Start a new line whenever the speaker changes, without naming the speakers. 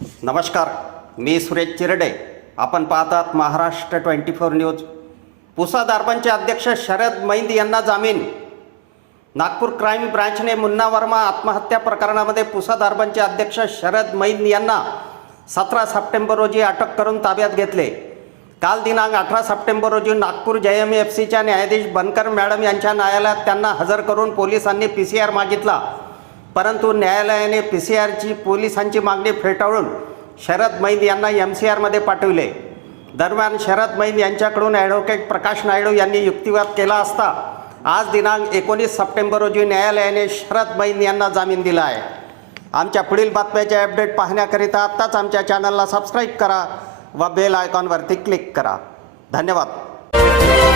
नमस्कार मी सुरेश चिरडे. आपण पाहतात Maharashtra twenty four news. Pusa दार्बनचे अध्यक्ष शरद मैंद यांना जामीन. नागपूर क्राईम ब्रँचने मुन्ना वर्मा आत्महत्या प्रकरणामध्ये पुसा दार्बनचे अध्यक्ष शरद मैंद यांना सतरा सप्टेंबर रोजी अटक करून ताब्यात घेतले. काल दिनांक अठरा सप्टेंबर रोजी नागपूर जे एम एफ सीच्या न्यायाधीश बनकर मॅडम यांच्या न्यायालयात त्यांना हजर करून पोलिसांनी पी सी आर मागितला. परंतु न्यायालयाने पी सी आरची पोलिसांची मागणी फेटाळून शरद मैद यांना एम सी आरमध्ये पाठविले. दरम्यान शरद मैद यांच्याकडून ॲडव्होकेट प्रकाश नायडू यांनी युक्तिवाद केला असता आज दिनांक एकोणीस सप्टेंबर रोजी न्यायालयाने शरद मैद यांना जामीन दिला आहे. आमच्या पुढील बातम्याचे अपडेट पाहण्याकरिता आत्ताच आमच्या चॅनलला सबस्क्राईब करा व बेल आयकॉनवरती क्लिक करा. धन्यवाद.